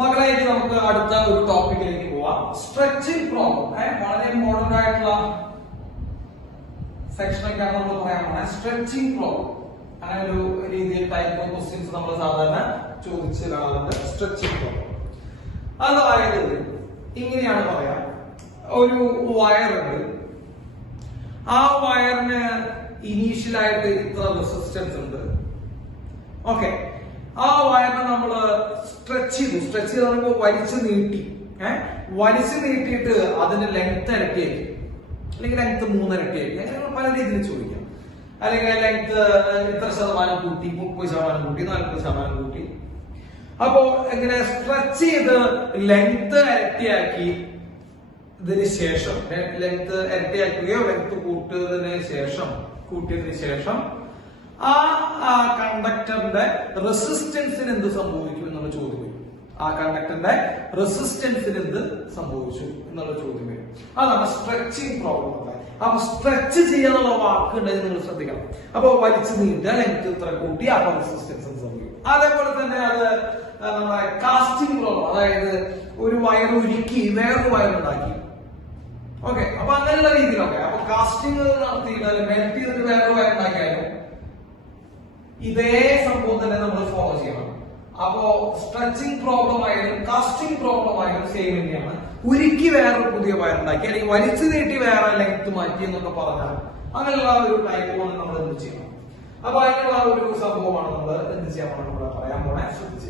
മക്കളെ ഇനി നമുക്ക് അടുത്ത ഒരു ടോപ്പിക്കിലേക്ക് പോവാം. Stretching problem. വളരെ ഇമ്പോർട്ടന്റ് ആയിട്ടുള്ള സെക്ഷനൊക്കെയാണ് നമ്മൾ പറയാൻ പോകുന്നത്. സ്ട്രെച്ചിങ് പ്രോബ്ലം അങ്ങനെ ഒരു രീതിയിൽ ടൈപ്പ് ഓഫ് ക്വസ്റ്റ്യൻസ് നമ്മൾ സാധാരണ ചോദിച്ച് കാണാറുണ്ട്. സ്ട്രെച്ചിങ് പ്രോബ്ലം അതായത് ഇങ്ങനെയാണ് പറയാം. ഒരു വയറുണ്ട്. ആ വയറിന് ഇനീഷ്യലായിട്ട് ഇത്ര റെസിസ്റ്റൻസ് ഉണ്ട്. ഓക്കെ, ആ വയറിനെ നമ്മൾ സ്ട്രെച്ച് ചെയ്ത് പറയുമ്പോൾ വലിച്ചു നീട്ടി. വലിച്ചു നീട്ടിയിട്ട് അതിന്റെ ലെങ്ത് ഇരട്ടിയാക്കി, അല്ലെങ്കിൽ ലെങ്ത് 3 ഇരട്ടിയാക്കി. അങ്ങനെ പല രീതിയിൽ ചോദിക്കാം. അല്ലെങ്കിൽ ലെങ്ത് ഇത്ര ശതമാനം കൂട്ടി, 30% കൂട്ടി, 40% കൂട്ടി. അപ്പോ എങ്ങനെ സ്ട്രെച്ച് ചെയ്ത് ലെങ്ത് ഇരട്ടിയാക്കി ഇതിന് ശേഷം ലെങ്ത് ഇരട്ടിയാക്കുകയോ ലെങ്ത് കൂട്ടിയതിന് ശേഷം ആ കണ്ടക്ടറിന്റെ റെസിസ്റ്റൻസിന് എന്ത് സംഭവിക്കും എന്നുള്ള ചോദ്യം വരും. ആ കണ്ടക്ടറിന്റെ റെസിസ്റ്റൻസിന് എന്ത് സംഭവിച്ചു എന്നുള്ള ചോദ്യം വരും. അതാണ് സ്ട്രെച്ചിങ് പ്രോബ്ലം. അപ്പൊ സ്ട്രെച്ച് ചെയ്യാന്നുള്ള വാക്ക് ഉണ്ടെങ്കിൽ നിങ്ങൾ ശ്രദ്ധിക്കണം. അപ്പൊ വലിച്ചു നീട്ടുക, ലെങ്ത് ഇത്ര കൂട്ടി, അപ്പൊ റെസിസ്റ്റൻസ് സംഭവിക്കും. അതേപോലെ തന്നെ അത് നമ്മുടെ കാസ്റ്റിംഗ് പ്രോബ്ലം, അതായത് ഒരു വയർ ഉരുക്കി വേറൊരു വയറുണ്ടാക്കി. ഓക്കെ, അപ്പൊ അങ്ങനെയുള്ള രീതിയിലൊക്കെ അപ്പൊ കാസ്റ്റിംഗ് നടത്തിയിട്ട് മെൽറ്റ് ചെയ്തിട്ട് വേറൊരു വയറുണ്ടാക്കിയാലും ഇതേ സംഭവം തന്നെ നമ്മൾ ഫോളോ ചെയ്യണം. അപ്പോ സ്ട്രെച്ചിങ് പ്രോബ്ലം ആയാലും കാസ്റ്റിംഗ് പ്രോബ്ലം ആയാലും സെയിം തന്നെയാണ്. ഉരുക്കി വേറൊരു പുതിയ വയറുണ്ടാക്കി, അല്ലെങ്കിൽ വലിച്ചു നീട്ടി വേറെ ലെങ്ത് മാറ്റി എന്നൊക്കെ പറഞ്ഞാൽ അങ്ങനെയുള്ള ഒരു ടൈപ്പുമാണ് നമ്മൾ എന്ത് ചെയ്യണം. അപ്പൊ അതിനുള്ള ഒരു സംഭവമാണ് നമ്മൾ എന്ത് ചെയ്യാൻ പറയാൻ പോണേ. ശ്രദ്ധിച്ച്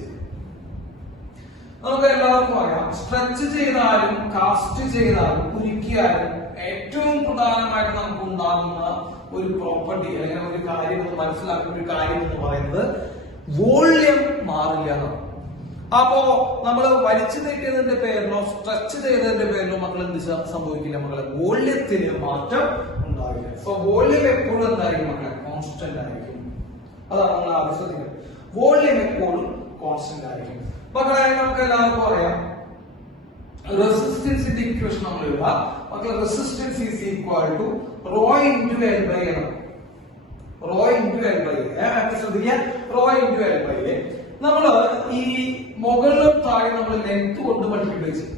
നമുക്ക് എല്ലാവർക്കും അറിയാം, സ്ട്രെച്ച് ചെയ്താലും കാസ്റ്റ് ചെയ്താലും ഉരുക്കിയാലും ഏറ്റവും പ്രധാനമായിട്ട് നമുക്ക് ഉണ്ടാകുന്ന ഒരു പ്രോപ്പർട്ടി അല്ലെങ്കിൽ ഒരു കാര്യം മനസ്സിലാക്കുന്ന ഒരു കാര്യം എന്ന് പറയുന്നത് വോള്യം മാറില്ല എന്നാണ്. അപ്പോ നമ്മൾ വലിച്ചു നീട്ടിയതിന്റെ പേരിലോ സ്ട്രെച്ച് ചെയ്തതിന്റെ പേരിലോ മക്കൾ എന്ത് സംഭവിക്കില്ല, മക്കളെ വോള്യത്തിന് മാറ്റം ഉണ്ടാവില്ല. സോ വോള്യം എപ്പോഴും എന്തായിരിക്കും മക്കളെ? കോൺസ്റ്റന്റ് ആയിരിക്കും. അതാണ് നമ്മൾ ആദ്യം ശ്രദ്ധിക്കുന്നത്. വോള്യം എപ്പോഴും കോൺസ്റ്റന്റ് ആയിരിക്കും. മക്കളെ നമുക്ക് എല്ലാവർക്കും അറിയാം, റെസിസ്റ്റൻസിന്റെ ഇക്വേഷൻ നമ്മൾ എഴുതാം. മക്കളെ resistance is equal to rho into L by A. Rho into L by A. ശ്രദ്ധിക്കുക, rho into L by A. നമ്മള് ഈ മുകളിലും താഴെ നമ്മൾ ലെങ്ത് കൊണ്ട് മൾട്ടിപ്ലൈ ചെയ്യും.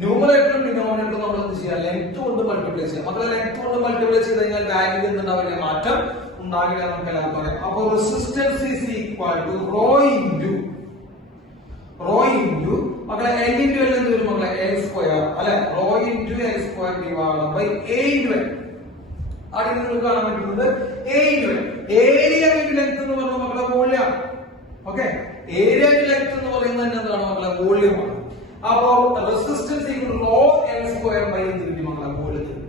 ന്യൂമറേറ്ററും ഡിനോമിനേറ്ററും നമ്മൾ എന്ത് ചെയ്യാം? ലെങ്ത് കൊണ്ട് മൾട്ടിപ്ലൈ ചെയ്യാം. മക്കളെ ലെങ്ത് കൊണ്ട് മൾട്ടിപ്ലൈ ചെയ്ത് കഴിഞ്ഞാൽ വാല്യൂ എന്തുണ്ടാവില്ല, മാറ്റം ഉണ്ടാകില്ല നമുക്ക് എല്ലാവർക്കും അറിയാം. അപ്പൊ resistance is equal to rho into മക്കളെ എൽ ഇൻറ്റു എൽ എന്ന് വരും മക്കളെ എൽ സ്ക്വയർ അല്ലെ. Rho into L square divide by A into L. അവിടെ നിങ്ങൾക്ക് കാണാൻ പറ്റുന്നത് A into L. Area into length എന്ന് പറയുന്നത് മക്കളെ volume. Okay, area into length എന്ന് പറയുന്നത് തന്നെ എന്താണ് മക്കളെ? വോള്യമാണ്. അപ്പോ resistance equal rho L square by എന്ത് കിട്ടി മക്കളെ? വോള്യത്തിന്.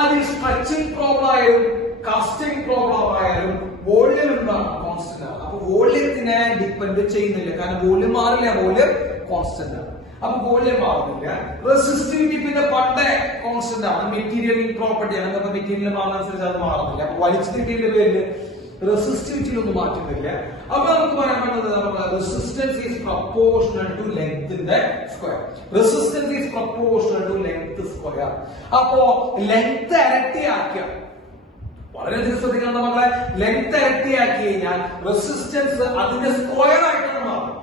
അത് സ്ട്രെച്ചിങ് പ്രോബ്ലം ആയാലും കാസ്റ്റിംഗ് പ്രോബ്ലം ആയാലും വോള്യം എന്താണ്? കോൺസ്റ്റന്റ് ആണ്. അപ്പൊ വോള്യത്തിനെ ഡിപ്പെൻഡ് ചെയ്യുന്നില്ല, കാരണം വോള്യം മാറില്ല, വോള്യം കോൺസ്റ്റന്റ് ആണ്. അപ്പൊ വോള്യം മാറുന്നില്ല. റെസിസ്റ്റിവിറ്റി പിന്നെ പണ്ടേ കോൺസ്റ്റന്റ് ആണ്, മെറ്റീരിയൽ പ്രോപ്പർട്ടി ആണ്. അപ്പൊ മെറ്റീരിയൽ മാറുന്നതനുസരിച്ച് അത് മാറുന്നില്ല. അപ്പൊ വലിച്ചു കിട്ടിയതിന്റെ പേരില് റെസിസ്റ്റിവിറ്റിയിലൊന്നും മാറ്റുന്നില്ല. അപ്പൊ നമുക്ക് പറയാൻ പറ്റുന്നത് നമ്മുടെ റെസിസ്റ്റൻസ് ഈസ് പ്രൊപ്പോർഷണൽ ടു ലെങ്ത്തിന്റെ square. Resistance is proportional to length square. അപ്പോ ലെങ്ത് ഇരട്ടിയാക്കിയ വളരെയധികം ശ്രദ്ധിക്കണം നമ്മളെ. ലെങ്ത് ഇരട്ടിയാക്കി കഴിഞ്ഞാൽ റെസിസ്റ്റൻസ് അതിന്റെ സ്ക്വയർ ആയിട്ടാണ് മാറും.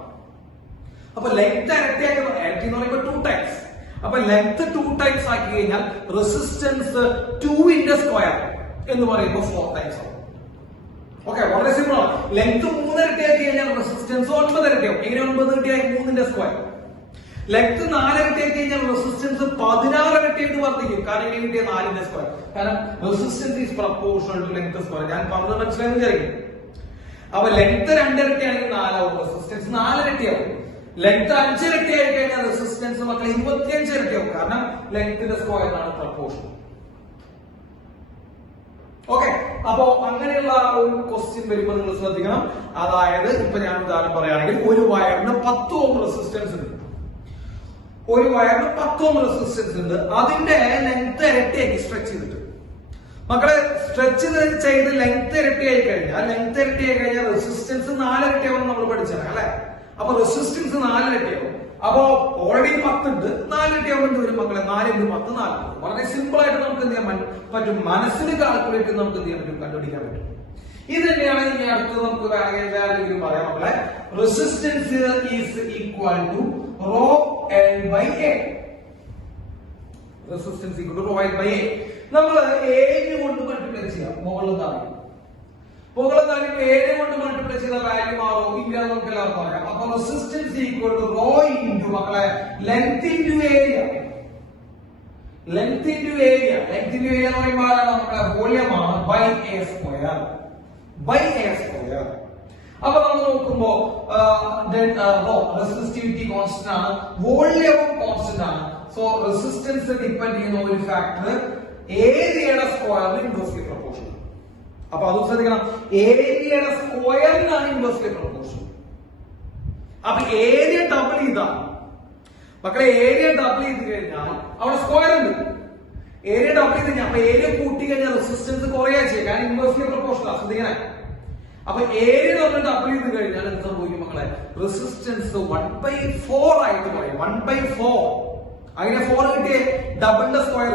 അപ്പൊ ലെങ്ത് ഇരട്ടി എന്ന് പറയുമ്പോൾ 2 ടൈംസ്. അപ്പൊ ലെങ്ത് 2 ടൈംസ് ആക്കി കഴിഞ്ഞാൽ റെസിസ്റ്റൻസ് 2 സ്ക്വയർ എന്ന് പറയുമ്പോൾ 4 ടൈംസ് ആവും. ഓക്കെ, വളരെ സിമ്പിൾ ആണ്. ലെങ്ത് 3 ഇരട്ടിയാക്കി കഴിഞ്ഞാൽ റെസിസ്റ്റൻസ് 9 ഇരട്ടിയാവും. എങ്ങനെ 9 ഇരട്ടിയായി? 3 സ്ക്വയർ. ലെങ്ത് 4 ഇരട്ടിയാക്കി കഴിഞ്ഞാൽ റെസിസ്റ്റൻസ് 16 ഇരട്ടിയായിട്ട് വർദ്ധിക്കും. കാരണം എങ്ങനെ കിട്ടിയ 4 സ്ക്വയർ? കാരണം resistance is proportional to length square. ഞാൻ പറഞ്ഞത് മനസ്സിലായെന്ന് വിചാരിക്കും. അപ്പൊ ലെങ്ത് 2 ഇരട്ടിയാണെങ്കിൽ 4 ആവും, റെസിസ്റ്റൻസ് 4 ഇരട്ടിയാവും. ലെങ്ത് 5 ഇരട്ടിയായി കഴിഞ്ഞാൽ റെസിസ്റ്റൻസ് മക്കളെ 25 ഇരട്ടിയാവും. കാരണം ലെങ്ത്തിന്റെ സ്ക്വയർ ആണ് പ്രൊപ്പോർഷൻ. ഓക്കെ, അപ്പോ അങ്ങനെയുള്ള ഒരു ക്വസ്റ്റ്യൻ വരുമ്പോൾ നിങ്ങൾ ശ്രദ്ധിക്കണം. അതായത് ഇപ്പൊ ഞാൻ ഉദാഹരണം പറയുകയാണെങ്കിൽ ഒരു വയറിന് 10 ഓം റെസിസ്റ്റൻസ് ഉണ്ട്. ഒരു വയറിന് 10 ഓം റെസിസ്റ്റൻസ് ഉണ്ട്. അതിന്റെ ലെങ്ത് ഇരട്ടിയാക്കി സ്ട്രെച്ച് ചെയ്തിട്ട് മക്കളെ സ്ട്രെച്ച് ചെയ്ത് ലെങ്ത് ഇരട്ടിയായി കഴിഞ്ഞാൽ റെസിസ്റ്റൻസ് 4 ഇരട്ടിയാവും നമ്മൾ പഠിച്ചാണ് അല്ലെ. അപ്പൊ റെസിസ്റ്റൻസ് 4 ഇരട്ടിയാവും. അപ്പോ ഓൾറെഡി 10 ഉണ്ട്, 4 ഇരട്ടിയാവും വരും മക്കളെ. 4 × 10 40. വളരെ സിമ്പിൾ ആയിട്ട് നമുക്ക് എന്ത് ചെയ്യാൻ പറ്റും? മനസ്സിന് കാൽക്കുലേറ്റ് നമുക്ക് എന്ത് ചെയ്യാൻ പറ്റും? കണ്ടുപിടിക്കാൻ പറ്റും. ഇത് തന്നെയാണ് ഇനി അടുത്ത് നമുക്ക് വേണമെങ്കിൽ പറയാം മക്കളെ. Resistance is equal to rho L by A. Resistance equal to rho L by A. നമ്മൾ 7 കൊണ്ട് മൾട്ടിപ്ലൈ ചെയ്യാം. മുകളിൽ താഴെ 7 കൊണ്ട് മൾട്ടിപ്ലൈ ചെയ്ത വാല്യൂ മാറും ഇല്ല നമുക്ക് എല്ലാവർക്കും അറിയാം. അപ്പൊ resistance equal to rho into മക്കളെ length into area. Length into area എന്ന് പറയുമ്പോൾ നമ്മുടെ വോളിയം ആണ് ബൈ എ സ്ക്വയർ. അപ്പൊ നമ്മൾ നോക്കുമ്പോ റെസിസ്റ്റിവിറ്റി കോൺസ്റ്റന്റ് ആണ്, വോളിയവും കോൺസ്റ്റന്റ് ആണ്. സോ റെസിസ്റ്റൻസ് ഡിപെൻഡ് ചെയ്യുന്ന ഒരു ഫാക്ടർ ഏരിയയുടെ സ്ക്വയറിന് ഇൻവേഴ്സ്ലി പ്രൊപ്പോർഷണൽ. അപ്പൊ അത് ശ്രദ്ധിക്കണം, ഏരിയയുടെ സ്ക്വയറിനാണ് ഇൻവേഴ്സ്ലി പ്രൊപ്പോർഷണൽ. അപ്പൊ ഏരിയ ഡബിൾ ചെയ്താണ് മക്കളെ. ഏരിയ ഡബിൾ ചെയ്ത് കഴിഞ്ഞാൽ അവിടെ സ്ക്വയർ ഉണ്ട്. ഏരിയ ഡബിൾ ചെയ്ത് കഴിഞ്ഞാൽ അപ്പൊ ഏരിയ കൂട്ടി കഴിഞ്ഞാൽ റെസിസ്റ്റൻസ് കുറയാ ചെയ്യുക, കാരണം ഇൻവേഴ്സ്ലി പ്രൊപ്പോർഷണൽ. ശ്രദ്ധിക്കണേ, അപ്പൊ ഏരിയ നമ്മൾ ഡബിൾ ചെയ്ത് കഴിഞ്ഞാൽ എന്ത് സംഭവിക്കും മക്കളെ? റെസിസ്റ്റൻസ് 1/4 ആയിട്ട് പറയും. 1/4. അങ്ങനെ 4 കിട്ടിയേ ഡബിളിന്റെ സ്ക്വയർ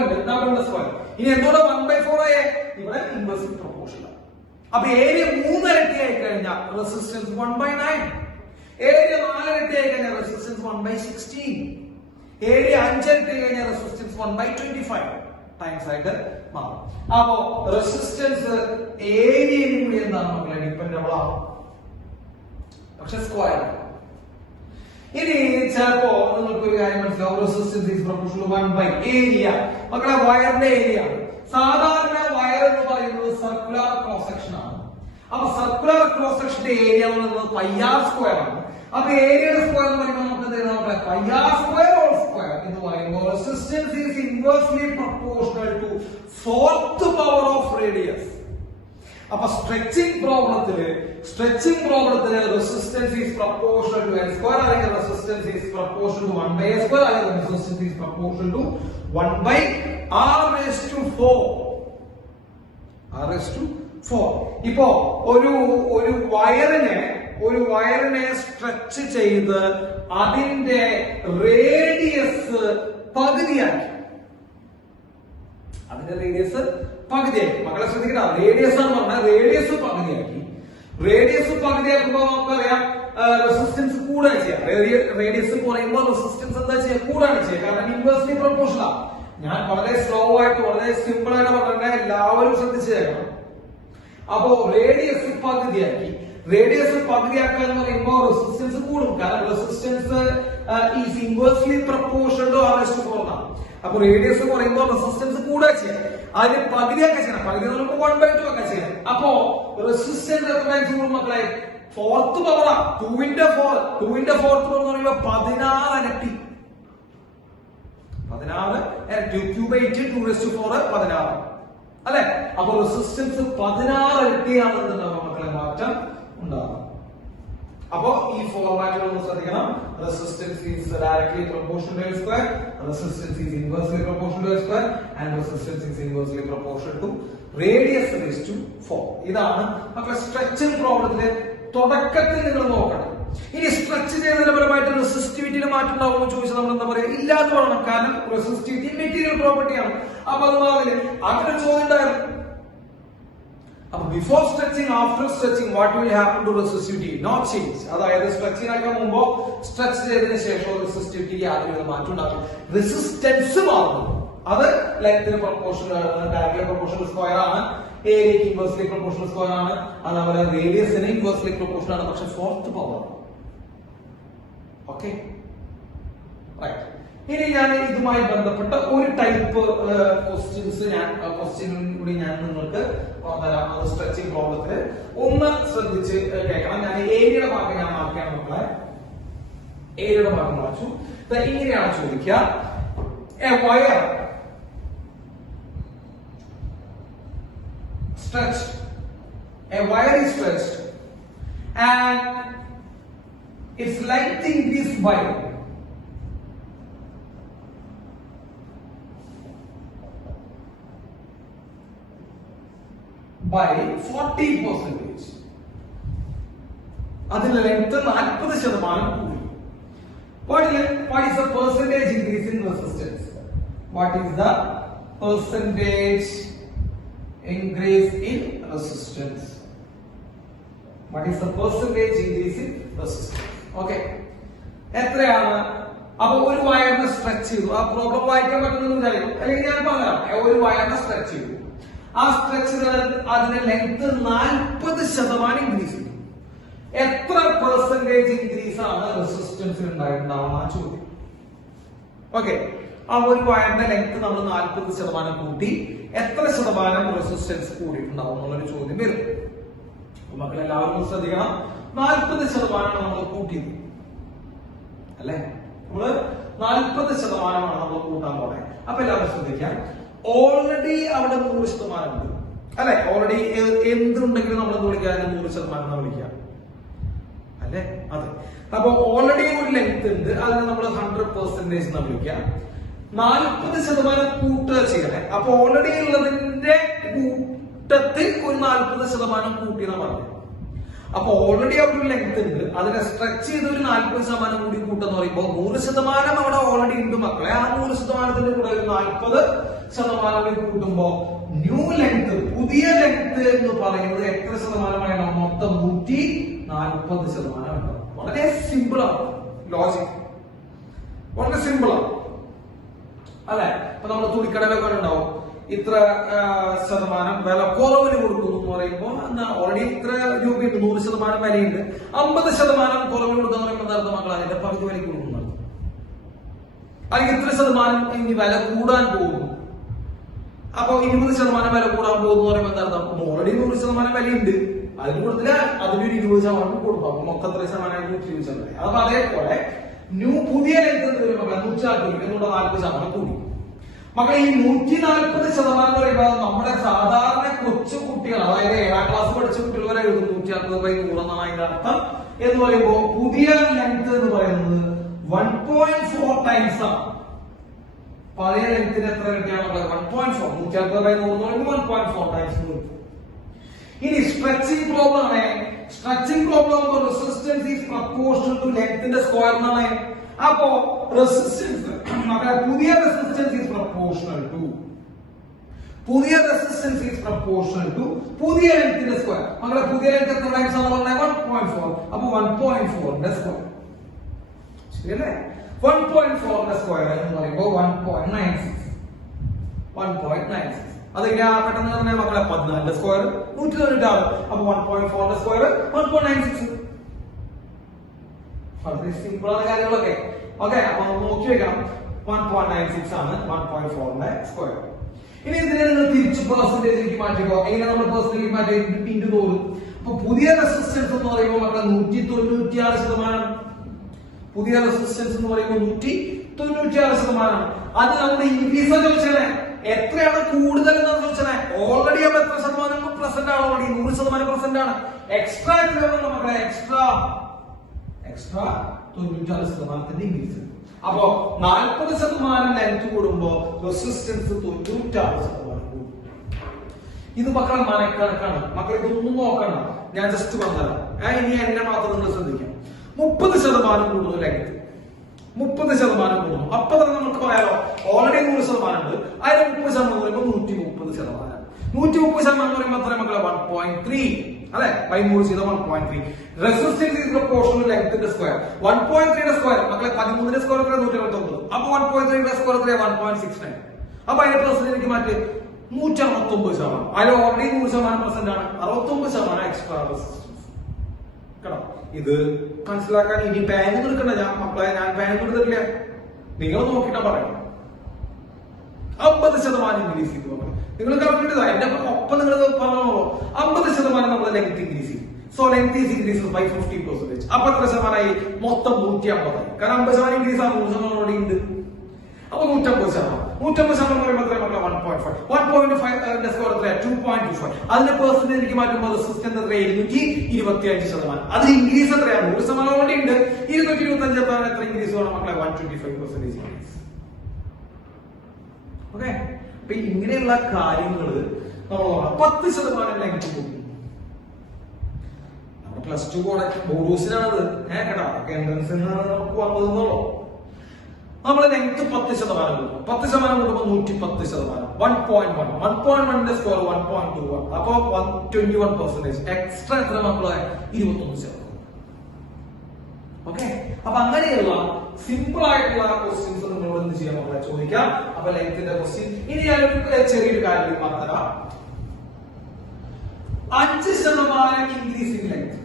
ഉണ്ട്, ഡബിളിന്റെ സ്ക്വയർ. ഇനി എന്തോടെ 1/4 ആയേ? ഇവിടെ ഇൻവേഴ്സ്ലി പ്രൊപ്പോർഷണൽ. അപ്പൊ ഏരിയ 3 ഇരട്ടി ആയി കഴിഞ്ഞാൽ റെസിസ്റ്റൻസ് 1/9. ഏരിയ 4 ഇരട്ടി ആയി കഴിഞ്ഞാൽ റെസിസ്റ്റൻസ് 1/16. ഏരിയ 5 ഇരട്ടി ആയി കഴിഞ്ഞാൽ റെസിസ്റ്റൻസ് 1/25 ടൈംസ് ആയിട്ട് മാറും. അപ്പോ റെസിസ്റ്റൻസ് ഏരിയയിൽ കൂടി എന്താണ് മക്കളെ? ഡിപ്പെൻഡബിൾ ആണ്, പക്ഷെ സ്ക്വയർ. ഇനി ചിലപ്പോ നിങ്ങൾക്ക് ഒരു കാര്യം മനസ്സിലാവും, റെസിസ്റ്റൻസ് ഈസ് പ്രൊപ്പോർഷണൽ ടു 1/ഏരിയ. മക്കളെ വയറിന്റെ ഏരിയ, സാധാരണ വയർ എന്ന് പറയുന്നത് സർക്കുലർ ക്രോസ് സെക്ഷൻ ആണ്. അപ്പൊ സർക്കുലർ ക്രോസ് സെക്ഷന്റെ ഏരിയ എന്ന് പറയുന്നത് πr സ്ക്വയർ ആണ്. അപ്പൊ ഏരിയയുടെ സ്ക്വയർ എന്ന് പറയുമ്പോൾ നമുക്ക് എന്ത് ചെയ്യണം? πr സ്ക്വയർ ഹോൾ സ്ക്വയർ എന്ന് പറയുമ്പോൾ resistance is inversely proportional to 4th power of radius. അപ്പൊ സ്ട്രെച്ചിങ് പ്രോബ്ലത്തില് resistance is proportional to n square, അല്ലെങ്കിൽ resistance is proportional to 1/a square, അല്ലെങ്കിൽ resistance is proportional to 1/r⁴. ഇപ്പോ ഒരു വയറിനെ stretch ചെയ്ത് അതിന്റെ റേഡിയസ് പകുതിയാക്കി. മക്കളെ ശ്രദ്ധിക്കണം, റേഡിയസ് ആണ് പറഞ്ഞാൽ റേഡിയസ് പകുതിയാക്കുമ്പോ നമുക്കറിയാം റെസിസ്റ്റൻസ് കൂടുക ചെയ്യാം. റേഡിയസ് കുറയുമ്പോൾ റെസിസ്റ്റൻസ് എന്താ ചെയ്യുക? കൂടുകയാണ് ചെയ്യുക, കാരണം ഇൻവേഴ്സ്ലി പ്രൊപ്പോർഷണൽ. ഞാൻ വളരെ സ്ലോ ആയിട്ട് വളരെ സിമ്പിൾ ആയിട്ട് പറഞ്ഞാൽ എല്ലാവരും ശ്രദ്ധിച്ചു തരണം. അപ്പോ റേഡിയസ് പകുതിയാക്കുക എന്ന് പറയുമ്പോൾ റെസിസ്റ്റൻസ് കൂടും, കാരണം resistance is inversely proportional to r⁴. അപ്പൊ റേഡിയസ് കുറയുമ്പോൾ റെസിസ്റ്റൻസ് കൂടുക ചെയ്യാം. അതിന് പകുതിയൊക്കെ ചെയ്യണം, പകുതി നമുക്ക് 1/2 ഒക്കെ ചെയ്യാം. അപ്പൊ റെസിസ്റ്റൻസ് എത്ര കൂടും മക്കളെ? 4th പവർ 2 × 4 എന്ന് പറയുമ്പോൾ 16 ഇരട്ടി. 16 2/8 2⁴ 16 അല്ലെ? അപ്പൊ റെസിസ്റ്റൻസ് 16 ഇരട്ടിയാണ് മക്കളെ മാറ്റം ഉണ്ടാകും. അപ്പോ ഈ ഫോർമാറ്റുകൾ ഒന്ന് ശ്രദ്ധിക്കണം. Resistance is directly proportional to square, resistance is inversely proportional to square, and resistance is inversely proportional to radius raised to 4. ഇതാണ് മക്കളെ സ്ട്രെച്ചിങ് പ്രോബ്ലത്തിലെ തുടക്കത്തിൽ നിങ്ങൾ നോക്കണം. ഇനി സ്ട്രെച്ച് ചെയ്യുന്നതിന്റെ ഫലമായിട്ട് റെസിസ്റ്റിവിറ്റിയിൽ മാറ്റം ഉണ്ടാവുമെന്ന് ചോദിച്ചാൽ നമ്മൾ എന്താ പറയാ? ഇല്ലാന്ന് പറയണം, കാരണം റെസിസ്റ്റിവിറ്റി മെറ്റീരിയൽ പ്രോപ്പർട്ടിയാണ്. അപ്പൊ അത് മാറില്ല. അങ്ങനെ ചോദ്യം ഉണ്ടായിരുന്നു. അപ്പൊ before stretching, after stretching, what will happen to resistivity? Not change. അതായത് സ്ട്രെച്ചിങ് ആക്കാൻ മുമ്പോ സ്ട്രെച്ച് ചെയ്തതിനു ശേഷം റെസിസ്റ്റിവിറ്റി യാതൊരു മാറ്റം ഉണ്ടാകും. റെസിസ്റ്റൻസ് മാറുന്നു. അത് ലെങ്ത്തിന് പ്രൊപ്പോർഷണൽ, ഡയറക്ട്ലി പ്രൊപ്പോർഷണൽ സ്ക്വയർ ആണ്, ഏരിയക്ക് ഇൻവേഴ്സ്ലി പ്രൊപ്പോർഷണൽ സ്ക്വയർ ആണ്, അതുപോലെ റേഡിയസിന് ഇൻവേഴ്സ്ലി പ്രൊപ്പോർഷണൽ ആണ്, പക്ഷെ 4th പവർ. Okay, right. ഇനി ഞാൻ ഇതുമായി ബന്ധപ്പെട്ട ഒരു ടൈപ്പ് ക്വസ്റ്റ്യൻ കൂടി ഞാൻ നിങ്ങൾക്ക് പറഞ്ഞുതരാം. അത് സ്ട്രെച്ചിങ് പ്രോബ്ലത്തില് ഒന്ന് ശ്രദ്ധിച്ച് കേൾക്കണം. ഞാൻ ഏരിയയുടെ ഭാഗം ഞാൻ മാർക്കാണ് മക്കളെ. ഏരിയയുടെ ഭാഗം വായിച്ചു. ഇങ്ങനെയാണ് ചോദിക്കുക. A wire stretched. A wire is stretched and its length increased by 40%. അതിന്റെ ലെങ്ത് 40% കൂടി. What is the percentage increase in resistance? What is the percentage increase in resistance. What is the percentage increase in resistance? Okay. എത്രയാണ്? അപ്പൊ ഒരു വയറിനെ stretch ചെയ്തു. ആ problem വായിക്കാൻ പറ്റുന്നത് വിചാരിക്കും, അല്ലെങ്കിൽ ഞാൻ പറയാം. ഒരു വയറിനെ സ്ട്രെച്ച് ചെയ്തു. ആ സ്ട്രെച്ച് അതിന്റെ ലെങ്ത് 40% ഇൻക്രീസ് ചെയ്തു. എത്ര പെർസെന്റേജ് ഇൻക്രീസ് ആണ് റെസിസ്റ്റൻസിൽ ഉണ്ടായിട്ടുണ്ടാവുന്ന ആ ചോദ്യം. ഓക്കെ, ആ ഒരു വയറിന്റെ ലെങ്ത് നമ്മൾ 40% കൂട്ടി, എത്ര ശതമാനം റെസിസ്റ്റൻസ് കൂടിയിട്ടുണ്ടാവും എന്നുള്ളൊരു ചോദ്യം വരും. മക്കൾ എല്ലാവരും ശ്രദ്ധിക്കണം, 40% നമ്മൾ കൂട്ടിയത് അല്ലെ, നമ്മള് 40% നമ്മൾ കൂട്ടാൻ പോണേ. അപ്പൊ എല്ലാവരും ശ്രദ്ധിക്കാം, ഓൾറെഡി അവിടെ 100% ഉണ്ട് അല്ലെ. ഓൾറെഡി എന്തുണ്ടെങ്കിലും നമ്മൾ വിളിക്കാൻ 100% വിളിക്കാം അല്ലെ. അതെ, അപ്പൊ ഓൾറെഡി ഒരു ലെങ്ത് ഉണ്ട്, അതിനെ നമ്മൾ 100% വിളിക്കാം. 40% കൂട്ടുക ചെയ്യണേ. അപ്പൊ ഓൾറെഡി ഉള്ളതിന്റെ കൂട്ടത്തിൽ ഒരു 40% കൂട്ടിയെന്ന് പറഞ്ഞു. അപ്പൊ ഓൾറെഡി അവിടെ ഒരു ലെങ്ത് ഉണ്ട്, അതിനെ സ്ട്രെച്ച് ചെയ്ത് ഒരു 40% കൂടി കൂട്ടെന്ന് പറയുമ്പോൾ 100% അവിടെ ഓൾറെഡി ഉണ്ട് മക്കളെ. ആ 100%ത്തിന്റെ കൂടെ ഒരു 40% കൂട്ടുമ്പോ ന്യൂ ലെങ്ത്, പുതിയ ലെങ്ത് എന്ന് പറയുന്നത് എത്ര ശതമാനമാണോ? മൊത്തം 140%. വളരെ സിമ്പിൾ ആണ് ലോജിക്, വളരെ സിമ്പിൾ ആണ് അല്ലെ. ഇപ്പൊ നമ്മൾ തുണിക്കടയിലൊക്കെ ഉണ്ടാവും, ഇത്ര ശതമാനം വില കുറവിന് കൊടുക്കുന്നു എന്ന് പറയുമ്പോൾ ഓൾറെഡി ഇത്ര രൂപയുണ്ട്, 100% വിലയുണ്ട്. 50% കുറവിന് കൊടുക്കുന്ന പറയുമ്പോൾ എന്താ മക്കൾ? അതിന്റെ പകുതി വിലയ്ക്ക് കൊടുക്കുന്നത്. അല്ലെങ്കിൽ ഇത്ര ശതമാനം ഇനി വില കൂടാൻ പോകുന്നു, അപ്പൊ 20% വില കൂടാൻ പോകുന്നു പറയുമ്പോൾ എന്താ അർത്ഥം? ഓൾറെഡി 100% വിലയുണ്ട്, അതിന് കൊടുത്തില്ല, അതിനൊരു 20% കൊടുക്കും. അപ്പൊ മൊത്തം എത്ര ശതമാനം? 120%. അപ്പൊ അതേപോലെ പുതിയ ലെങ്ത് എന്ന് വരുമ്പോൾ 140% കൂടി. മക്കളെ ഈ 140% എന്ന് പറയുമ്പോൾ നമ്മുടെ സാധാരണ കൊച്ചു കുട്ടികൾ, അതായത് 7ാം ക്ലാസ് പഠിച്ച കുട്ടികൾ വരെ എഴുതും 140/100 എന്നാണ് അതിന്റെ അർത്ഥം. എന്ന് പറയുമ്പോൾ പുതിയ ലെങ്ത് എന്ന് പറയുന്നത് 1.4 ടൈംസ് ആണ്. പഴയ ലെങ്ത്തിന് എത്ര കിട്ടിയാണ്? 1.4. 140/100 1.4 ടൈംസ്. ഇനി സ്ട്രെച്ചിങ് പ്രോബ്ലം ആണ്. Stretching problem resistance is proportional to ലെങ്ത്തിന്റെ സ്ക്വയർ എന്നാണ്. അപ്പോ റെസിസ്റ്റൻസ്, പുതിയ റെസിസ്റ്റൻസ് ഈസ് പ്രൊപ്പോർഷണൽ ടു പുതിയ ലെങ്ത്തിന്റെ സ്ക്വയർ. മക്കളെ പുതിയ ലെങ്ത് എത്ര ടൈംസ് ആണ് പറഞ്ഞത്? 1.4. അപ്പൊ 1.4ന്റെ സ്ക്വയർ ശരിയല്ലേ? 1.4ന്റെ സ്ക്വയർ എന്ന് പറയുമ്പോൾ 1.96. അത് പെട്ടെന്ന് പറഞ്ഞാൽ മക്കളെ 14ന്റെ സ്ക്വയർ 196. അപ്പൊ 1.4ന്റെ സ്ക്വയർ 1.96. വളരെ സിമ്പിൾ ആണ് കാര്യങ്ങളൊക്കെ. ഓക്കെ, അപ്പൊ നമ്മൾ നോക്കി വെക്കണം. 1.96 ആണ് 1.4ന്റെ സ്ക്വയർ. ഇനി ഇതിനെ നിങ്ങൾ തിരിച്ച് പെർസെന്റേജിലേക്ക് മാറ്റിക്കോ. എങ്ങനെ നമ്മൾ പെർസെന്റേജിലേക്ക് മാറ്റി? ഇൻറ്റു 100. അപ്പൊ പുതിയ റെസിസ്റ്റൻസ് എന്ന് പറയുമ്പോൾ മക്കളെ 196%. പുതിയ റെസിസ്റ്റൻസ് എന്ന് പറയുമ്പോൾ 196%. അത് നമ്മുടെ ഇൻക്രീസ് ചോദിച്ചേ, എത്രയാണ് കൂടുതൽ എന്നാണ് ചോദിച്ചേ. ഓൾറെഡി അപ്പൊ എത്ര ശതമാനം പ്രസന്റ് ആണ്? ഓൾറെഡി 100% പ്രസന്റ് ആണ്. എക്സ്ട്രാ എത്രയാണ് മക്കളെ? Extra 96% increase. അപ്പോ 40% ലെങ്ത് കൂടുമ്പോ റെസിസ്റ്റൻസ് 96% കൂടും. ഇത് മക്കളെ മനക്കണക്കാണ്. മക്കൾ ഇതൊന്നും നോക്കണ്ട, ഞാൻ ജസ്റ്റ് പറഞ്ഞുതരാം. ഇനി എന്നെ മാത്രം നിങ്ങൾ ശ്രദ്ധിക്കാം. 30% കൂടുന്നു ലെങ്ത്, 30% കൂടുന്നു. അപ്പൊ തന്നെ നമുക്ക് പറയാലോ ഓൾറെഡി 100% ഉണ്ട്. അതിന് 30% പറയുമ്പോൾ 130%. 130% എന്ന് പറയുമ്പോൾ അത്ര മക്കളെ 1.3 അല്ലെ. 100 ചെയ്ത 1.3. റെസിസ്റ്റൻസ് ഈസ് പ്രൊപ്പോർഷണൽ ലെങ്ത്തിന്റെ സ്ക്വയർ. 1.3യുടെ സ്ക്വയർ മക്കളെ 13ന്റെ സ്ക്വയർ എത്ര? 129. അപ്പൊ 1.3യുടെ സ്ക്വയർ എത്ര? 1.69. അപ്പൊ അതിന്റെ പെർസെന്റേജ് മാറ്റി 169%. അതിൽ ഓൾറെഡി 100% പ്രസന്റ് ആണ്. 69% എക്സ്ട്രാ റെസിസ്റ്റൻസ്. കേട്ടോ, ഇത് മനസ്സിലാക്കാൻ ഇനി പാൻ എടുക്കണ്ട. മക്കളെ ഞാൻ പാൻ എടുത്തിട്ടില്ല, നിങ്ങൾ നോക്കിട്ടാ പറയണം. 50% ഇൻക്രീസ് ചെയ്തു. നിങ്ങൾ കാൽക്കുലേറ്റ് ചെയ്താൽ എന്റെ ഒപ്പം നിങ്ങൾ പറഞ്ഞോളൂ. 50% നമ്മൾ ലെങ്ത് ഇൻക്രീസ് ചെയ്യും. So length is increase by 50%. അപ്പൊ എത്ര ശതമാനമായി? മൊത്തം 150. കാരണം 50% ഇൻക്രീസ് ആണ്, 100% ഓൾറെഡി ഉണ്ട്. അപ്പൊ 150%. 150% പറയുമ്പോൾ എത്ര മക്കളെ? 1.5. 1.5ന്റെ സ്കോർ എത്ര? 2.25. അതിന്റെ പെർസെന്റേജ് മാറ്റുമ്പോൾ റെസിസ്റ്റൻസ് എത്ര? 725%. അത് ഇൻക്രീസ് എത്രയാണ്? 100% ഓൾറെഡി ഉണ്ട്. 225 എത്ര ഇൻക്രീസ് വേണം മക്കളെ? 125% ഇൻക്രീസ്. ഓക്കെ, അപ്പൊ ഇങ്ങനെയുള്ള കാര്യങ്ങൾ നമ്മൾ 10% ലെങ്ത് കൂടി. നമ്മുടെ +2 ബോഡൂസിനാണത്. കേട്ടോ, എൻട്രൻസിൽ നിന്നാണ് നമുക്ക് വന്നതെന്നുള്ളൂ. നമ്മൾ ലെങ്ത് 10% കൂടും. 10% കൂടുമ്പോൾ 110%. 1.1 1.1 സ്ക്വയർ 1.21 അപ്പൊ 121%. എക്സ്ട്രാ എത്ര മക്കളെ 21%. ഓക്കെ, അപ്പൊ അങ്ങനെയുള്ള സിമ്പിൾ ആയിട്ടുള്ള ക്വസ്റ്റ്യൻസ് നിങ്ങളോട് എന്ത് ചെയ്യാൻ മക്കളെ ചോദിക്കാം. അപ്പൊ ലെങ്ത്തിന്റെ ക്വസ്റ്റ്യൻ ഇനി ഞാനൊരു ചെറിയൊരു കാര്യം പറഞ്ഞുതരാം. 5% increase in length,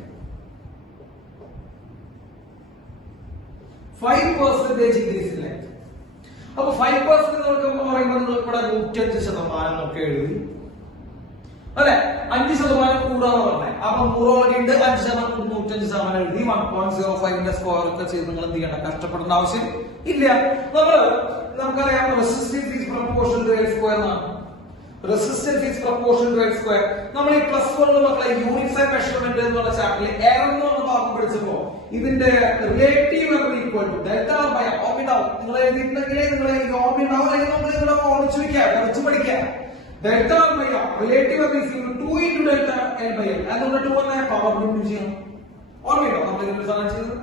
5% increase in length. അപ്പൊ 5% നിങ്ങൾക്ക് പറയുമ്പോൾ നിങ്ങൾ ഇവിടെ 105% ഒക്കെ എഴുതി അല്ലെ, 5% കൂടാന്ന് പറഞ്ഞേ. അപ്പൊ 100 ഉണ്ട്, 5% 105% എഴുതി. 1.05 സ്ക്വയർ ഒക്കെ ചെയ്ത് നിങ്ങൾ എന്ത് ചെയ്യണം, കഷ്ടപ്പെടേണ്ട ആവശ്യം ഇല്ല. നമുക്കറിയാം resistance is proportion to L square എന്നാണ്. Resistance is proportion to L square. നമ്മൾ ഈ +1 മക്കളെ യൂണിറ്റ്സ് ആൻഡ് മെഷർമെന്റ് എന്നുള്ള ചാപ്റ്ററിൽ എറർ എന്ന് പറഞ്ഞ ഭാഗം പഠിച്ചപ്പോ ഇതിന്റെ relative error equal to delta by ഓർബിറ്റാവും. നിങ്ങൾ എഴുതിയിട്ടുണ്ടെങ്കിൽ നിങ്ങൾ ഈ ഓർബിറ്റാവും അല്ലെങ്കിൽ നമ്മൾ ഓടിച്ചു വെക്കാം, കുറച്ച് പഠിക്കാം. Delta by relative error is equal to 2 into delta L by L. അതുകൊണ്ട് 2 എന്ന പവർ ഡിവിഷൻ ചെയ്യണം. ഓർമ്മയുണ്ടോ നമ്മൾ ഇതിന്റെ സാധനം ചെയ്തത്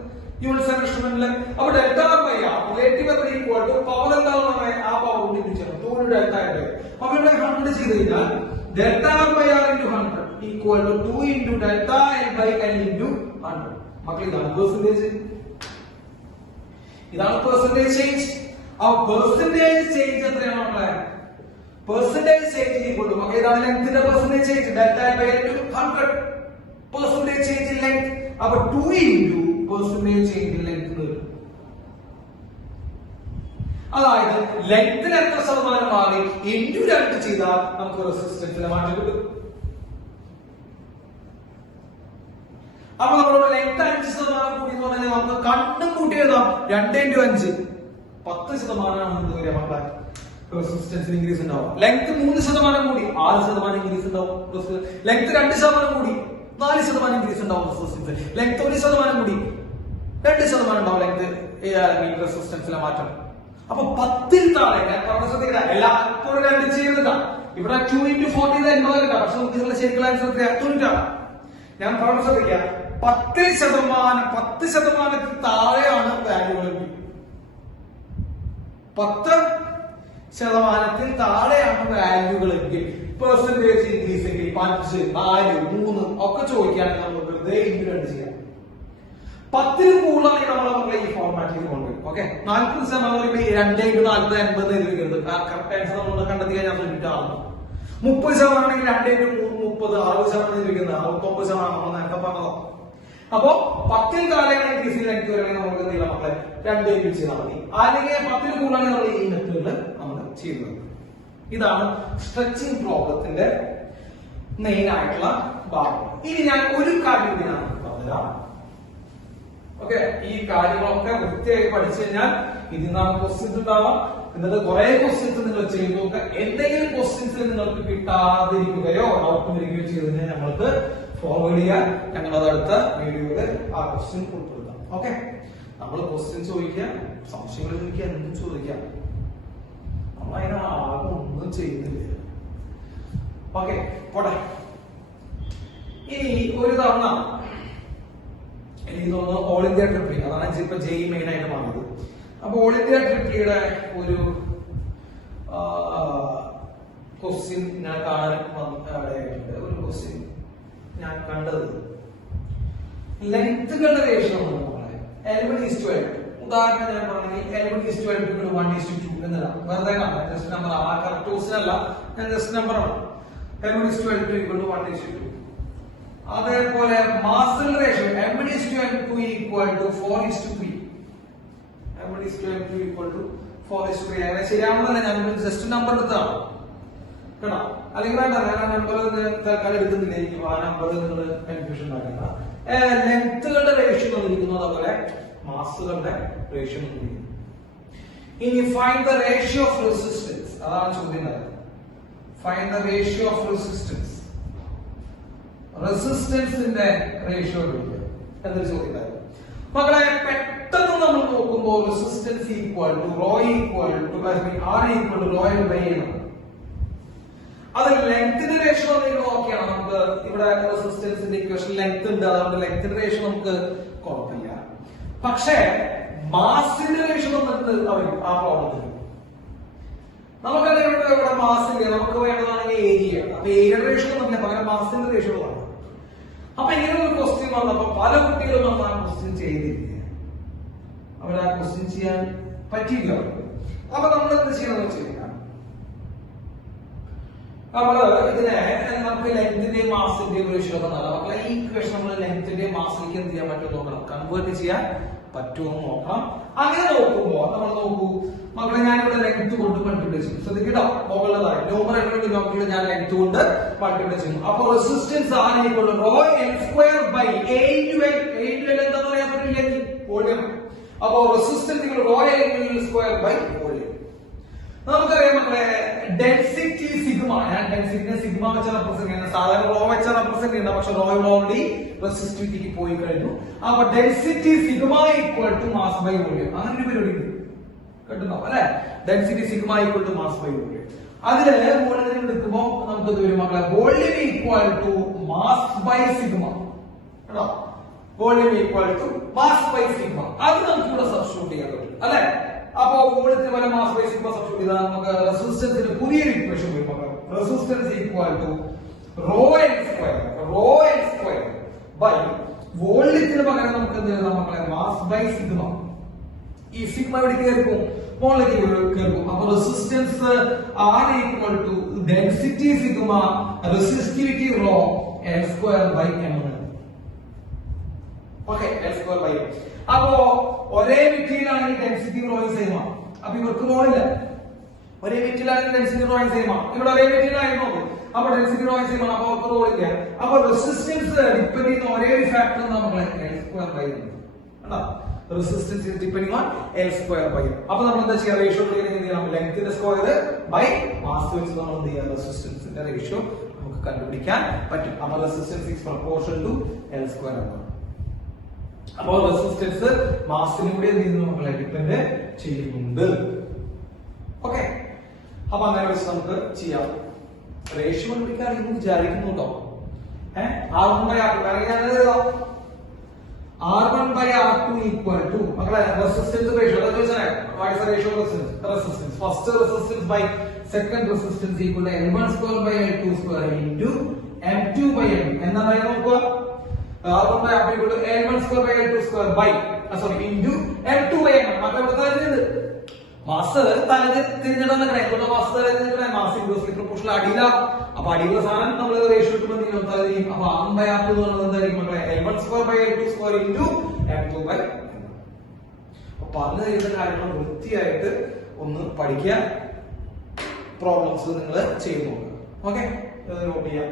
യൂണിറ്റ്സ് ആൻഡ് മെഷർമെന്റിൽ? അപ്പൊ delta by relative error equal to power എന്താണെന്ന് പറഞ്ഞാൽ ആ പവർ ഡിവിഷൻ ചെയ്യണം. 2 into delta L by L. അപ്പൊ ഇവിടെ 100 ചെയ്ത് കഴിഞ്ഞാൽ delta by R into 100 equal to 2 into delta L by L into 100. മക്കളെ ഇതാണ് പെർസെന്റേജ്, ഇതാണ് പെർസെന്റേജ് ചേഞ്ച്. ആ പെർസെന്റേജ് ചേഞ്ച് എത്രയാണ് മക്കളെ? പെർസെന്റേജ് ചേഞ്ച് ഈക്വൽ ടു മക്കളെ ഇതാണ് ലെങ്ത്തിന്റെ percentage change, delta L by L into 100 percentage change in length. അപ്പൊ 2 into percentage change in length വരും. അതായത് ലെങ്ത്തിന് എത്ര ശതമാനം മാറി ഇൻറ്റു 2 ചെയ്താൽ നമുക്ക് റെസിസ്റ്റൻസിലെ മാറ്റം കിട്ടും. അപ്പൊ നമ്മളോട് ലെങ്ത് 5% കൂടി എന്ന് പറഞ്ഞാൽ നമുക്ക് കണ്ണും കൂട്ടി എഴുതാം. 2 into 5 10% വരിക മക്കളെ റെസിസ്റ്റൻസ് ഇൻക്രീസ് ഉണ്ടാവും. ലെങ്ത് 3% കൂടി 6% ഇൻക്രീസ് ഉണ്ടാവും. ലെങ്ത് 2% കൂടി 4% ഇൻക്രീസ് ഉണ്ടാവും റെസിസ്റ്റൻസ്. ലെങ്ത് 1% കൂടി 2% ഉണ്ടാവും ലെങ്ത് റെസിസ്റ്റൻസിലെ മാറ്റം. അപ്പൊ 10ൽ താഴെ ഞാൻ പറഞ്ഞ ശ്രദ്ധിക്കുക, എല്ലാത്തോടും 2 ചെയ്യുന്നില്ല. ഇവിടെ 2 into 40 80 കിട്ടാം. പക്ഷെ നിങ്ങൾക്ക് ശരിക്കുള്ള ആൻസർ 90 ഞാൻ പറഞ്ഞ ശ്രദ്ധിക്കുക, 10% താഴെയാണ് വാല്യൂകൾ. 10% താഴെയാണ് വാല്യൂകളെങ്കിൽ പെർസെന്റേജ് ഇൻക്രീസ് എങ്കിൽ 5, 4, 3 ഒക്കെ ചോദിക്കുകയാണെങ്കിൽ നമ്മൾ വെറുതെ ഇൻറ്റു 2 ചെയ്യാം. 10ൽ കൂടുതലാണെങ്കിൽ നമ്മളെ ഈ ഫോർമാറ്റിൽ കൊണ്ടുവരും. ഓക്കെ, 40% 2 into 40 80 എഴുതിയിരിക്കുന്നത് കറക്റ്റ് ആൻസർ നമ്മൾ കണ്ടെത്തി കഴിഞ്ഞാൽ 30% ആണെങ്കിൽ 2 into 3 30 60% എഴുതിയിരിക്കുന്നത് 69% നമ്മൾ നേരത്തെ പറഞ്ഞതോ. അപ്പോ 10ൽ താഴെയാണ് ഇൻക്രീസ് ലെങ്ത് വരണമെങ്കിൽ നമുക്ക് എന്ത് ചെയ്യാം മക്കളെ 2 into ചെയ്താൽ മതി. അല്ലെങ്കിൽ 10ൽ കൂടുതലാണെങ്കിൽ നമ്മൾ ഈ മെത്തേഡിൽ നമ്മൾ ചെയ്യുന്നത്. ഇതാണ് സ്ട്രെച്ചിങ് പ്രോബ്ലത്തിന്റെ മെയിൻ ആയിട്ടുള്ള ഭാഗം. ഇനി ഞാൻ ഒരു കാര്യം കൂടി ഞാൻ പറഞ്ഞുതരാം. ഓക്കെ, ഈ കാര്യങ്ങളൊക്കെ വൃത്തിയായി പഠിച്ചു കഴിഞ്ഞാൽ ഇതിൽ നിന്നാണ് ക്വസ്റ്റ്യൻസ് ഉണ്ടാവാം. എന്നിട്ട് കുറെ ക്വസ്റ്റ്യൻസ് നിങ്ങൾ ചെയ്തു നോക്കുക. എന്തെങ്കിലും ക്വസ്റ്റ്യൻസിൽ നിങ്ങൾക്ക് കിട്ടാതിരിക്കുകയോ ഡൗട്ട് വരികയോ ചെയ്ത് കഴിഞ്ഞാൽ ഞങ്ങൾക്ക് ഫോർവേഡ് ചെയ്യാൻ ഞങ്ങൾ അത് അടുത്ത വീഡിയോയിൽ ആ ക്വസ്റ്റ്യൻ ഉൾപ്പെടുത്താം. ഓക്കെ, നമ്മൾ ക്വസ്റ്റ്യൻ ചോദിക്കുക, സംശയങ്ങൾ ചോദിക്കുക, എന്തും ചോദിക്കാം. നമ്മൾ അതിന് ആകെ ഒന്നും ചെയ്യുന്നില്ല. ഓക്കെ, പോട്ടെ. ഇനി ഒരു തവണ എനിക്ക് തോന്നുന്നു ഓൾ ഇന്ത്യ ട്രിപ്പിൾ, അതാണ് ഇപ്പൊ ജെയ് മെയിൻ ആയിട്ട് പറഞ്ഞത്. അപ്പൊ ഓൾ ഇന്ത്യ ട്രിപ്പിളിയുടെ ഒരു ക്വസ്റ്റ്യൻ ഞാൻ കാണാൻ ഇടയായിട്ടുണ്ട്. ഒരു ക്വസ്റ്റ്യൻ ഞാൻ കണ്ടത് ലെങ്ത്തുകളുടെ റേഷ്യോ L1:12. ഉദാഹരണം ഞാൻ പറഞ്ഞെങ്കിൽ L1:12 1:2 എന്നതാണ്. വെറുതെ കാണാം, ജസ്റ്റ് നമ്പർ ആ കറക്റ്റ് ക്വസ്റ്റ്യൻ അല്ല, ഞാൻ ജസ്റ്റ് നമ്പർ ആണ്. L1:12 1:2. അതേപോലെ മാസ് റേഷ്യോ M1:2 4:3. M1:2 4:3. അങ്ങനെ ശരിയാണെന്നല്ല, ഞാൻ ജസ്റ്റ് നമ്പർ എടുത്തതാണ് കേട്ടോ. അല്ലെങ്കിൽ വേണ്ട, ഞാൻ ആ നമ്പർ തൽക്കാലം എടുക്കുന്നില്ല. എനിക്ക് ആ നമ്പർ നിങ്ങൾ കൺഫ്യൂഷൻ ഉണ്ടാക്കണ്ട. ലെങ്ത്തുകളുടെ റേഷ്യോ തന്നിരിക്കുന്നു, അതുപോലെ മാസുകളുടെ റേഷ്യോ തന്നിരിക്കുന്നു. ഇനി find the ratio of resistance, അതാണ് ചോദ്യം. Find the ratio of resistance, റെസിസ്റ്റൻസിന്റെ റേഷ്യോ എന്നൊരു ചോദ്യം. മക്കളെ പെട്ടെന്ന് നമ്മൾ നോക്കുമ്പോൾ resistance equal to rho equal to R equal to rho L by A. അത് ലെങ്ത്തിന്റെ റേഷ്യോ നിങ്ങൾ നോക്കിയാണ് നമുക്ക് ഇവിടെ റെസിസ്റ്റൻസിന്റെ ഇക്വേഷൻ ലെങ്ത് ഉണ്ട്, അതുകൊണ്ട് ലെങ്ത്തിന്റെ റേഷ്യോ നമുക്ക് കുഴപ്പമില്ല. പക്ഷേ മാസിന്റെ റേഷ്യോ വന്നിട്ട് അവർ ആ പ്രോബ്ലത്തിൽ നമുക്കറിയാം ഇവിടെ മാസിന്റെ നമുക്ക് വേണ്ടതാണെങ്കിൽ ഏരിയ. അപ്പൊ ഏരിയയുടെ റേഷ്യോ ഒന്നുമില്ല, പകരം മാസിന്റെ റേഷ്യോ ആണ്. അപ്പൊ ഇങ്ങനെ ഒരു ക്വസ്റ്റ്യൻ വന്നപ്പോ പല കുട്ടികളും വന്ന് ആ ക്വസ്റ്റ്യൻ ചെയ്തില്ല, അവർ ആ ക്വസ്റ്റ്യൻ ചെയ്യാൻ പറ്റില്ല. അപ്പൊ നമ്മൾ എന്ത് ചെയ്യണമെന്ന് വെച്ച് കഴിഞ്ഞാൽ ഇതിനെ നമുക്ക് ലെങ്തിന്റെയും മാസിന്റെയും റേഷ്യോ ഒക്കെ നല്ല മക്കളെ ഈ ഇക്വേഷൻ നമ്മൾ ലെങ്തിന്റെയും മാസിലേക്ക് എന്ത് ചെയ്യാൻ പറ്റുമോ നോക്കണം, കൺവേർട്ട് ചെയ്യാൻ പറ്റുമോ നോക്കണം. അങ്ങനെ നോക്കുമ്പോ നമ്മൾ നോക്കൂ മക്കളെ, ഞാനിവിടെ ലെങ്ത് കൊണ്ട് മൾട്ടിപ്ലൈ ചെയ്യും. ശ്രദ്ധിക്കട്ടോ, മുകളിലതായി ന്യൂമറേറ്ററിന്റെ നോക്കിയിട്ട് ഞാൻ ലെങ്ത് കൊണ്ട് മൾട്ടിപ്ലൈ ചെയ്യും. അപ്പൊ റെസിസ്റ്റൻസ് ആയിരിക്കും rho L square by A into L. A into L എന്താ പറയാൻ പറ്റില്ല, വോളിയം. അപ്പൊ resistance rho L square by volume. നമുക്കറിയാം മക്കളെ ഡെൻസിറ്റി സിഗ്മ. ഞാൻ ഡെൻസിറ്റിനെ സിഗ്മ വെച്ച റെപ്രസെന്റ് ചെയ്യുന്നത്, സാധാരണ റോ വെച്ച റെപ്രസെന്റ് ചെയ്യുന്നത്, പക്ഷെ റോ ഓൾറെഡി റെസിസ്റ്റിവിറ്റിക്ക് പോയി കഴിഞ്ഞു. അപ്പൊ density sigma equal to mass by volume. അങ്ങനെ ഒരു പരിപാടി ഉണ്ട്, കേട്ടോ അല്ലെ? Density sigma equal to mass by volume. അതില് വോളിയം എടുക്കുമ്പോ നമുക്ക് ഇത് വരും മക്കളെ, volume equal to mass by sigma. കേട്ടോ, volume equal to mass by sigma. അത് നമുക്ക് ഇവിടെ സബ്സ്റ്റിറ്റ്യൂട്ട് ചെയ്യാൻ പറ്റും അല്ലെ? അപ്പൊ വോളിയത്തിന് പല മാസ് ബൈ സിഗ്മ സബ്സ്റ്റിറ്റ്യൂട്ട് ചെയ്താൽ നമുക്ക് റെസിസ്റ്റൻസിന്റെ പുതിയൊരു ഇക്വേഷൻ വരും. Resistance equal to rho L square by വോളിയത്തിന് പകരം നമുക്ക് എന്ത് എഴുതാം മക്കളെ, മാസ് ബൈ സിഗ്മ. ഈ സിഗ്മ ഇവിടെ കയറിക്കും, മുകളിലേക്ക് കയറും. അപ്പൊ resistance R equal to density sigma resistivity rho L square by M. Okay, L square by M. അപ്പോ ഒരേ മെറ്റീരിയൽ ആണെങ്കിൽ ഡെൻസിറ്റി റോയും സെയിം ആണ്. അപ്പൊ ഇവർക്ക് റോയില്ല. ഒരേ മെറ്റീരിയൽ ആണെങ്കിൽ ഡെൻസിറ്റി റോയും സെയിം ആണ്. ഇവിടെ ഒരേ മെറ്റീരിയൽ ആയിരുന്നു, അപ്പൊ ഡെൻസിറ്റി റോയും സെയിം ആണ്. അപ്പൊ അവർക്ക് റോയില്ല. അപ്പൊ റെസിസ്റ്റൻസ് ഡിപെൻഡ് ചെയ്യുന്ന ഒരേ ഒരു ഫാക്ടർ നമ്മളെ L square by M. Resistance depending on L square by M. അപ്പൊ നമ്മൾ എന്താ ചെയ്യുക, റേഷ്യോ എന്ത് ചെയ്യണം, ലെങ്ത്തിന്റെ സ്ക്വയർ ബൈ മാസ് വെച്ച് നമ്മൾ എന്ത് ചെയ്യുക, റെസിസ്റ്റൻസിന്റെ റേഷ്യോ നമുക്ക് കണ്ടുപിടിക്കാൻ പറ്റും. അപ്പൊ resistance is proportional to L square ആണ്. അപ്പോൾ റെസിസ്റ്റൻസ് മാസിനും കൂടി എന്ത് ചെയ്യുന്നു മക്കളെ, ഡിപെൻഡ് ചെയ്യുന്നുണ്ട്. ഓക്കെ, അപ്പൊ അങ്ങനെ വെച്ച് നമുക്ക് ചെയ്യാം. റേഷ്യോ കണ്ടുപിടിക്കാൻ അറിയുന്നു വിചാരിക്കുന്നു കേട്ടോ. R1 by R2 R1 by R2 equal to മക്കളെ റെസിസ്റ്റൻസ് റേഷ്യോ അതാ ചോദിച്ചേ, what is the ratio of resistance? First resistance by second resistance equal to L1 square by L2 square into M2 by M. എന്താണ് നോക്കുക, R1 by R2 equal to L1 square by L2 square by into M2 by M. മക്കളെ ഇവിടെ തരുന്നത് mass തിരിഞ്ഞിടന്ന ഇവിടെ mass തരുന്നത് mass inversely proportional അടിയില. അപ്പൊ അടിയിലുള്ള സാധനം നമ്മൾ റേഷ്യോ ഇട്ടുമ്പോൾ തരും. അപ്പൊ R1 by R2 എന്ന് പറയുന്നത് എന്തായിരിക്കും മക്കളെ, L1 square by L2 square into M2 by M. അപ്പൊ പറഞ്ഞു തരുന്ന കാര്യങ്ങൾ വൃത്തിയായിട്ട് ഒന്ന് പഠിക്കുക, പ്രോബ്ലംസ് നിങ്ങൾ ചെയ്തു നോക്കുക. ഓക്കെ, നോട്ട് ചെയ്യാം.